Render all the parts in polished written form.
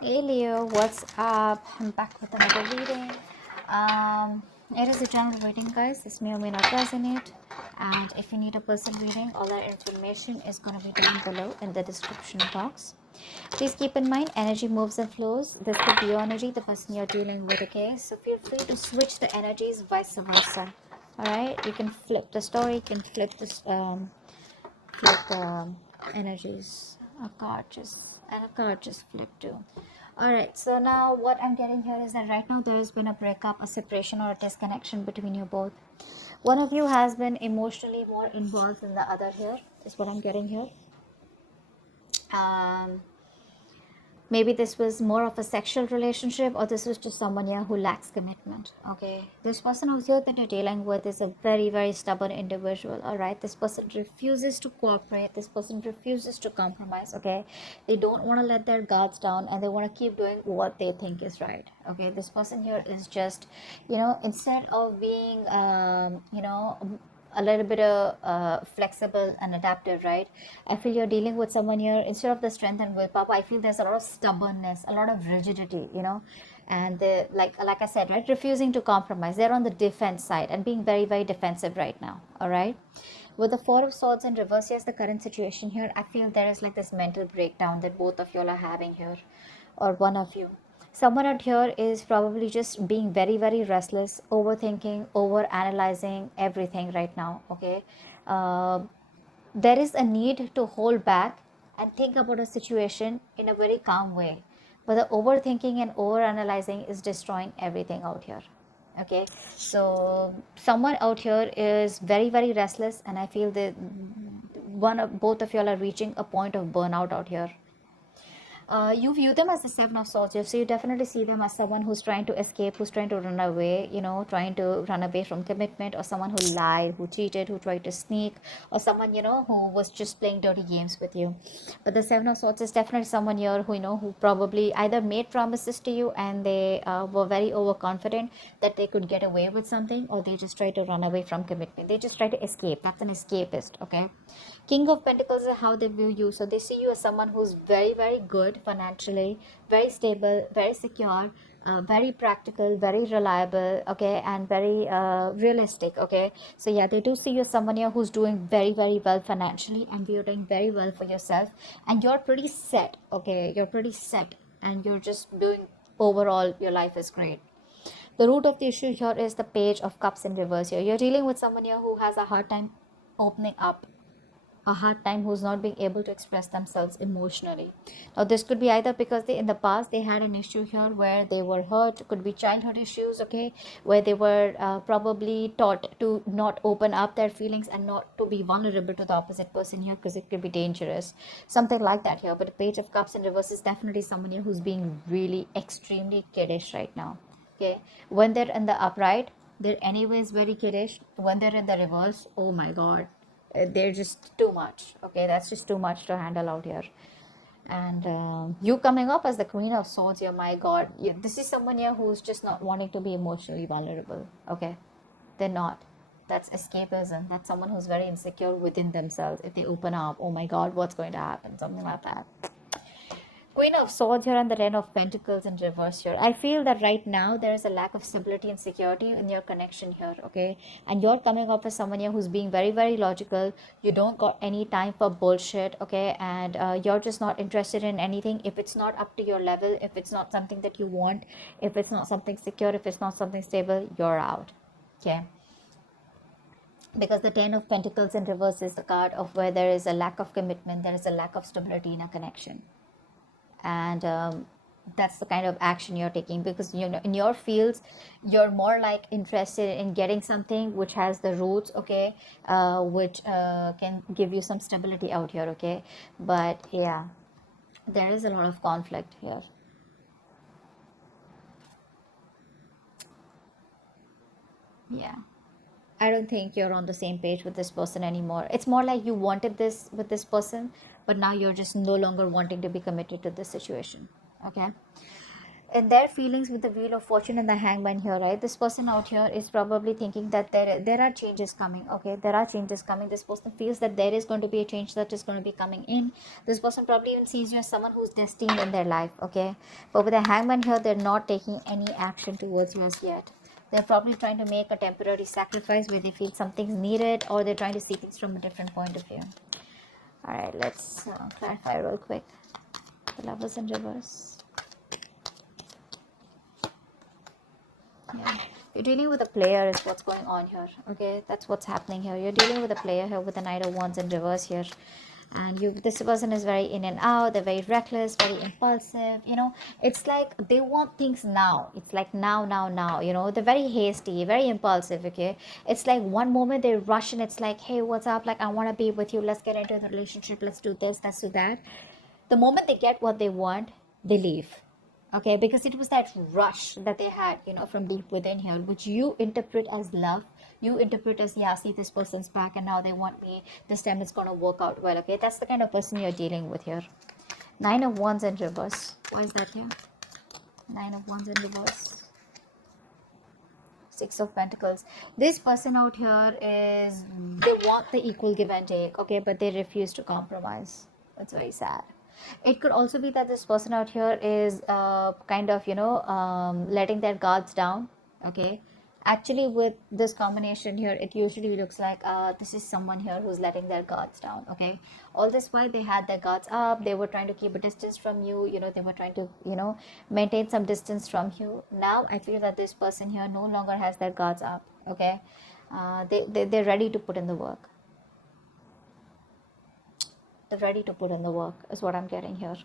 Hey Leo, what's up? I'm back with another reading. It is a general reading, guys. This may or may not resonate. And if you need a personal reading, all that information is going to be down below in the description box. Please keep in mind, energy moves and flows. This could be your energy, the person you're dealing with, okay? So feel free to switch the energies, vice versa. All right, you can flip the story, you can flip this, flip the energies. A card just and a card just flipped too. All right, so now what I'm getting here is that right now there has been a breakup, a separation, or a disconnection between you both. One of you has been emotionally more involved than the other here, is what I'm getting here. Um, Maybe this was more of a sexual relationship, or this was just someone here who lacks commitment. Okay, this person over here that you're dealing with is a very, very stubborn individual. All right, this person refuses to cooperate, this person refuses to compromise. Okay, they don't want to let their guards down and they want to keep doing what they think is right. Okay, this person here is just, instead of being a little bit of flexible and adaptive, right? I feel you're dealing with someone here, instead of the strength and willpower, I feel there's a lot of stubbornness, a lot of rigidity, and they, like I said, right, refusing to compromise. They're on the defense side and being very, very defensive right now. All right, with the Four of Swords in reverse, yes, the current situation here, I feel there is like this mental breakdown that both of y'all are having here, or one of you. Someone out here is probably just being very, very restless, overthinking, over analyzing everything right now. Okay, uh, there is a need to hold back and think about a situation in a very calm way. But the overthinking and over analyzing is destroying everything out here. Okay, so someone out here is very, very restless, and I feel that one of both of y'all are reaching a point of burnout out here. You view them as the Seven of Swords, so you definitely see them as someone who's trying to escape, who's trying to run away, trying to run away from commitment, or someone who lied, who cheated, who tried to sneak, or someone, who was just playing dirty games with you. But the Seven of Swords is definitely someone here who, who probably either made promises to you and they were very overconfident that they could get away with something, or they just try to run away from commitment. They just try to escape. That's an escapist, okay? King of Pentacles is how they view you. So they see you as someone who's very, very good financially, very stable, very secure, very practical, very reliable, okay, and very realistic, okay. So yeah, they do see you as someone here who's doing very, very well financially, and you're doing very well for yourself, and you're pretty set, okay. You're pretty set, and you're just doing overall. Your life is great. The root of the issue here is the Page of Cups in reverse here. You're dealing with someone here who has a hard time opening up, a hard time, who's not being able to express themselves emotionally. Now this could be either because they in the past they had an issue here where they were hurt, could be childhood issues, okay, where they were probably taught to not open up their feelings and not to be vulnerable to the opposite person here, because it could be dangerous, something like that here. But the Page of Cups in reverse is definitely someone here who's being really extremely kiddish right now. Okay, when they're in the upright, they're anyways very kiddish. When they're in the reverse, oh my god, they're just too much. Okay, that's just too much to handle out here. And you coming up as the Queen of Swords here, my god, this is someone here who's just not wanting to be emotionally vulnerable. Okay, they're not. That's escapism. That's someone who's very insecure within themselves. If they open up, oh my god, what's going to happen, something like that. Queen of Swords here and the Ten of Pentacles in reverse here. I feel that right now there is a lack of stability and security in your connection here, okay? And you're coming up as someone here who's being very, very logical. You don't got any time for bullshit, okay? And you're just not interested in anything. If it's not up to your level, if it's not something that you want, if it's not something secure, if it's not something stable, you're out, okay? Because the Ten of Pentacles in reverse is the card of where there is a lack of commitment, there is a lack of stability in a connection. And that's the kind of action you're taking, because in your fields you're more like interested in getting something which has the roots, okay, which can give you some stability out here, okay. But yeah, there is a lot of conflict here. Yeah, I don't think you're on the same page with this person anymore. It's more like you wanted this with this person, but now you're just no longer wanting to be committed to this situation, okay. in their feelings with the Wheel of Fortune and the Hangman here, right? This person out here is probably thinking that there are changes coming. Okay, there are changes coming. This person feels that there is going to be a change that is going to be coming in. This person probably even sees you as someone who's destined in their life. Okay, but with the Hangman here, they're not taking any action towards you as yet. They're probably trying to make a temporary sacrifice where they feel something's needed, or they're trying to see things from a different point of view. All right, let's clarify real quick. The Lovers in reverse. Yeah, you're dealing with a player is what's going on here. Okay, that's what's happening here. You're dealing with a player here with the Knight of Wands in reverse here, and this person is very in and out. They're very reckless, very impulsive. You know, it's like they want things now. It's like now, now, now. You know, they're very hasty, very impulsive. Okay, it's like one moment they rush and it's like, hey, what's up? Like, I want to be with you. Let's get into the relationship. Let's do this. Let's do that. The moment they get what they want, they leave. Okay, because it was that rush that they had, you know, from deep within here, which you interpret as love. You interpret as, yeah, see, this person's back and now they want me. This time it's going to work out well. Okay, that's the kind of person you're dealing with here. Nine of Wands in reverse. Why is that here? Nine of Wands in reverse. Six of Pentacles. This person out here is, they want the equal give and take, okay, but they refuse to compromise. It's very sad. It could also be that this person out here is kind of, you know, letting their guards down, okay. Actually, with this combination here, it usually looks like this is someone here who's letting their guards down, okay. All this while they had their guards up, they were trying to keep a distance from you, you know, they were trying to, you know, maintain some distance from you. Now I feel that this person here no longer has their guards up, okay. They're ready to put in the work. They're ready to put in the work is what I'm getting here.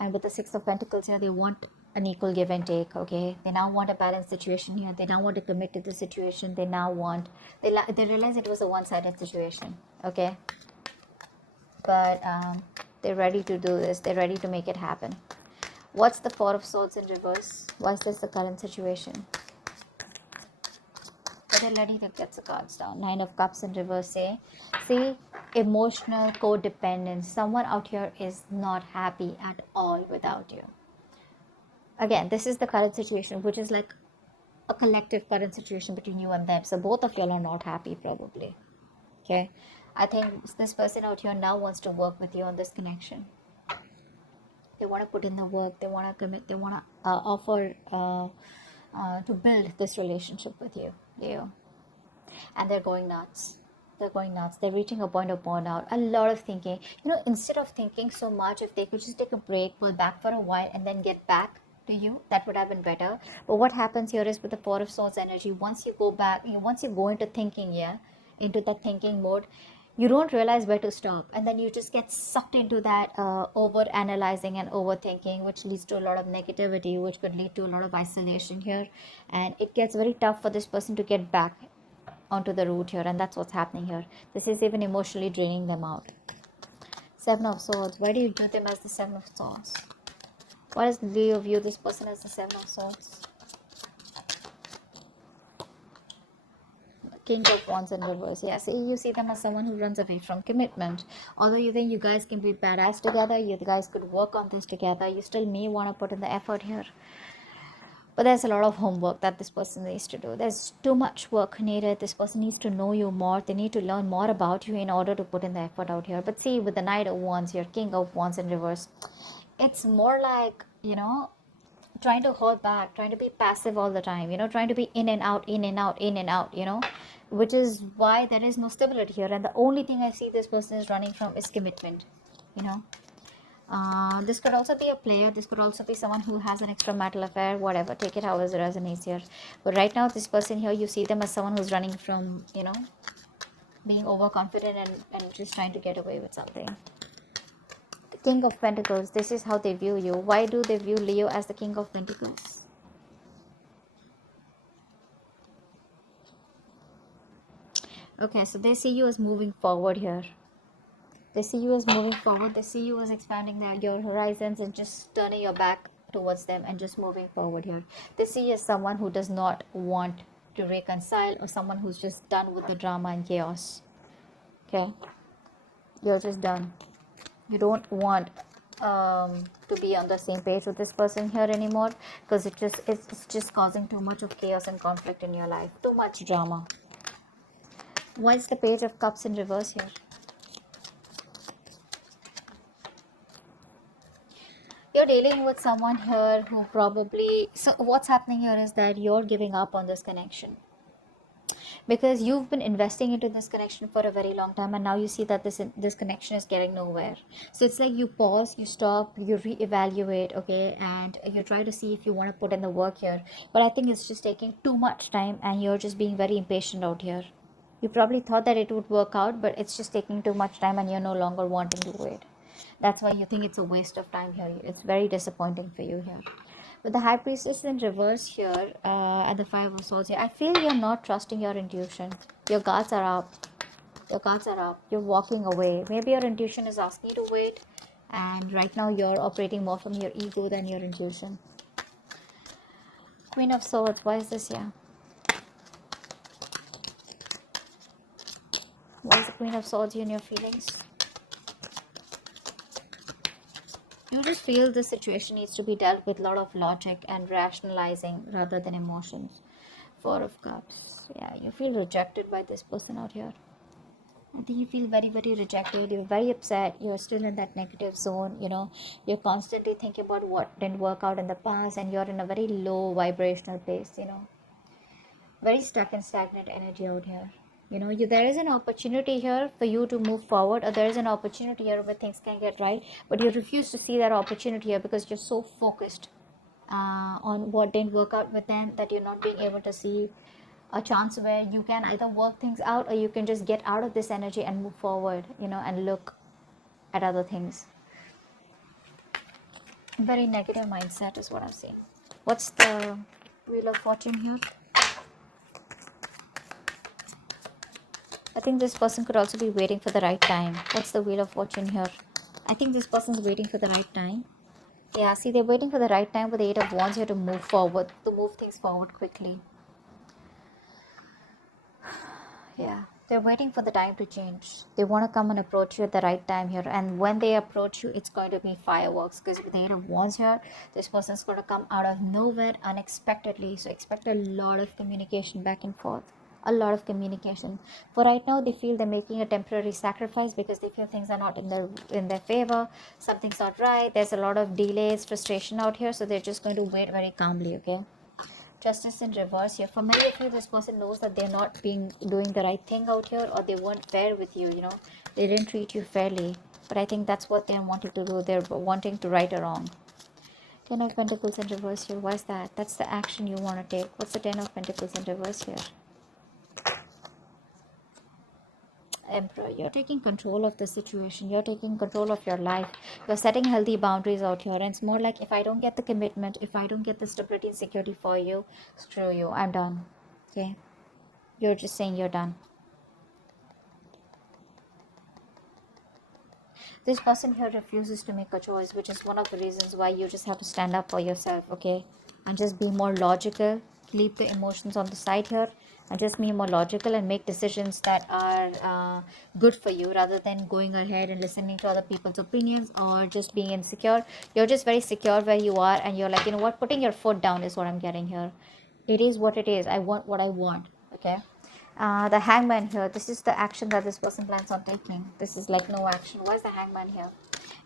And with the Six of Pentacles here, they want an equal give and take, okay. They now want a balanced situation here. They now want to commit to the situation. They now want, they realize it was a one-sided situation, okay. But they're ready to do this. They're ready to make it happen. What's the Four of Swords in reverse? Why is this the current situation? But they're ready to get the cards down. Nine of Cups in reverse, say. See, emotional codependence. Someone out here is not happy at all without you. Again, this is the current situation, which is like a collective current situation between you and them. So both of y'all are not happy, probably. Okay. I think this person out here now wants to work with you on this connection. They want to put in the work. They want to commit. They want to offer to build this relationship with you. Leo. And they're going nuts. They're going nuts. They're reaching a point of burnout. A lot of thinking. You know, instead of thinking so much, if they could just take a break, pull back for a while, and then get back to you, that would have been better. But what happens here is with the Four of Swords energy, once you go back, once you go into thinking, yeah, into that thinking mode, you don't realize where to stop, and then you just get sucked into that over analyzing and overthinking, which leads to a lot of negativity, which could lead to a lot of isolation here, and it gets very tough for this person to get back onto the route here, and that's what's happening here. This is even emotionally draining them out. Seven of Swords. Why do you view them as the Seven of Swords? Why does Leo view this person as the Seven of Swords? King of Wands in reverse. Yeah, see, you see them as someone who runs away from commitment. Although you think you guys can be badass together, you guys could work on this together, you still may want to put in the effort here. But there's a lot of homework that this person needs to do. There's too much work needed. This person needs to know you more. They need to learn more about you in order to put in the effort out here. But see, with the Knight of Wands here, King of Wands in reverse, it's more like, you know, trying to hold back, trying to be passive all the time, you know, trying to be in and out, in and out, in and out, you know, which is why there is no stability here. And the only thing I see this person is running from is commitment, you know. This could also be a player. This could also be someone who has an extramarital affair, whatever. Take it how it resonates here. But right now, this person here, you see them as someone who's running from, you know, being overconfident and just trying to get away with something. The King of Pentacles, this is how they view you. Why do they view Leo as the King of Pentacles? Okay, so they see you as moving forward here. They see you as moving forward. They see you as expanding your horizons and just turning your back towards them and just moving forward here. They see you as someone who does not want to reconcile, or someone who's just done with the drama and chaos. Okay? You're just done. You don't want to be on the same page with this person here anymore, because it's just causing too much of chaos and conflict in your life, too much drama. Why is the Page of Cups in reverse here? You're dealing with someone here who probably, so what's happening here is that you're giving up on this connection because you've been investing into this connection for a very long time, and now you see that this connection is getting nowhere. So it's like you pause, you stop, you reevaluate, okay, and you try to see if you want to put in the work here, but I think it's just taking too much time and you're just being very impatient out here. You probably thought that it would work out, but it's just taking too much time and you're no longer wanting to wait. That's why you think it's a waste of time here. It's very disappointing for you here. With the High Priestess in reverse here, and the Five of Swords here, I feel you're not trusting your intuition. Your guards are up. Your guards are up. You're walking away. Maybe your intuition is asking you to wait, and right now you're operating more from your ego than your intuition. Queen of Swords, why is this here? Why is the Queen of Swords in your feelings? You just feel the situation needs to be dealt with a lot of logic and rationalizing rather than emotions. Four of Cups. Yeah, you feel rejected by this person out here. I think you feel very, very rejected. You're very upset. You're still in that negative zone. You're constantly thinking about what didn't work out in the past, and you're in a very low vibrational place. Very stuck and stagnant energy out here. There is an opportunity here for you to move forward, or there is an opportunity here where things can get right, but you refuse to see that opportunity here because you're so focused on what didn't work out with them that you're not being able to see a chance where you can either work things out, or you can just get out of this energy and move forward, and look at other things. Very negative mindset is what I'm seeing. What's the Wheel of Fortune here? I think this person could also be waiting for the right time. What's the Wheel of Fortune here? I think this person's waiting for the right time. Yeah, see, they're waiting for the right time with the Eight of Wands here to move forward, to move things forward quickly. Yeah, they're waiting for the time to change. They want to come and approach you at the right time here. And when they approach you, it's going to be fireworks. Because with the Eight of Wands here, this person's going to come out of nowhere unexpectedly. So expect a lot of communication back and forth. A lot of communication. For right now, they feel they're making a temporary sacrifice because they feel things are not in their favor. Something's not right. There's a lot of delays, frustration out here. So they're just going to wait very calmly, okay? Justice in reverse here. For many of you, this person knows that they're not doing the right thing out here, or they weren't fair with you. They didn't treat you fairly. But I think that's what they're wanting to do. They're wanting to right a wrong. Ten of Pentacles in reverse here. Why is that? That's the action you want to take. What's the Ten of Pentacles in reverse here? Emperor, you're taking control of the situation. You're taking control of your life. You're setting healthy boundaries out here. And it's more like, if I don't get the commitment, if I don't get the stability and security for you, screw you. I'm done. Okay? You're just saying you're done. This person here refuses to make a choice, which is one of the reasons why you just have to stand up for yourself, okay? And just be more logical. Leave the emotions on the side here and just be more logical and make decisions that are good for you, rather than going ahead and listening to other people's opinions or just being insecure. You're just very secure where you are, and you're like, you know what, putting your foot down is what I'm getting here. It is what it is. I want what I want, okay? The Hangman here, this is the action that this person plans on taking. This is like no action. Why is the Hangman here?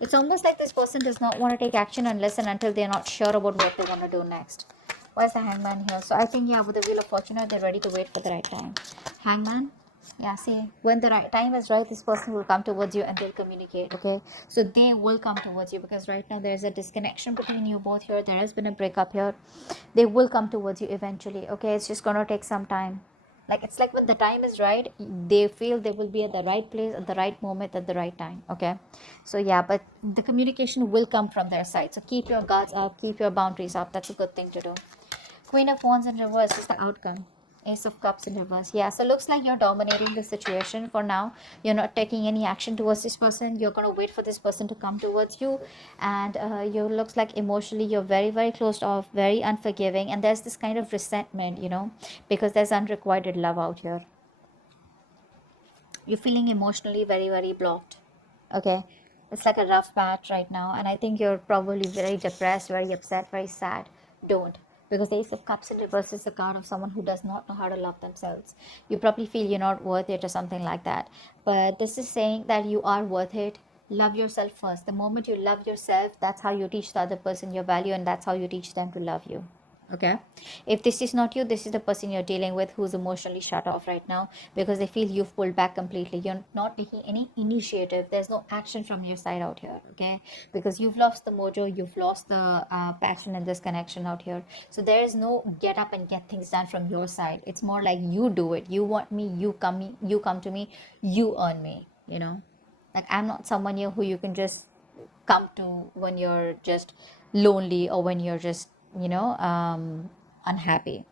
It's almost like this person does not want to take action unless and until they're not sure about what they want to do next. Why is the Hangman here? So I think, yeah, with the Wheel of Fortune, they're ready to wait for the right time. Hangman, yeah, see, when the right time is right, this person will come towards you and they'll communicate, okay? So they will come towards you, because right now there's a disconnection between you both here. There has been a breakup here. They will come towards you eventually, okay? It's just going to take some time. Like, it's like when the time is right, they feel they will be at the right place at the right moment at the right time, okay? So yeah, but the communication will come from their side. So keep your guards up, keep your boundaries up. That's a good thing to do. Queen of Wands in reverse is the outcome. Ace of Cups in reverse. Yeah, so looks like you're dominating the situation for now. You're not taking any action towards this person. You're going to wait for this person to come towards you. And you looks like emotionally you're very, very closed off, very unforgiving. And there's this kind of resentment, because there's unrequited love out here. You're feeling emotionally very, very blocked. Okay. It's like a rough patch right now, and I think you're probably very depressed, very upset, very sad. Don't. Because the Ace of Cups in reverse is the card of someone who does not know how to love themselves. You probably feel you're not worth it or something like that. But this is saying that you are worth it. Love yourself first. The moment you love yourself, that's how you teach the other person your value, and that's how you teach them to love you. Okay, if this is not you, this is the person you're dealing with who's emotionally shut off right now because they feel you've pulled back completely. You're not taking any initiative. There's no action from your side out here. Okay, because you've lost the mojo, you've lost the passion in this connection out here. So there is no get up and get things done from your side. It's more like you do it. You want me, you come to me, you earn me. Like I'm not someone here who you can just come to when you're just lonely or when you're just unhappy.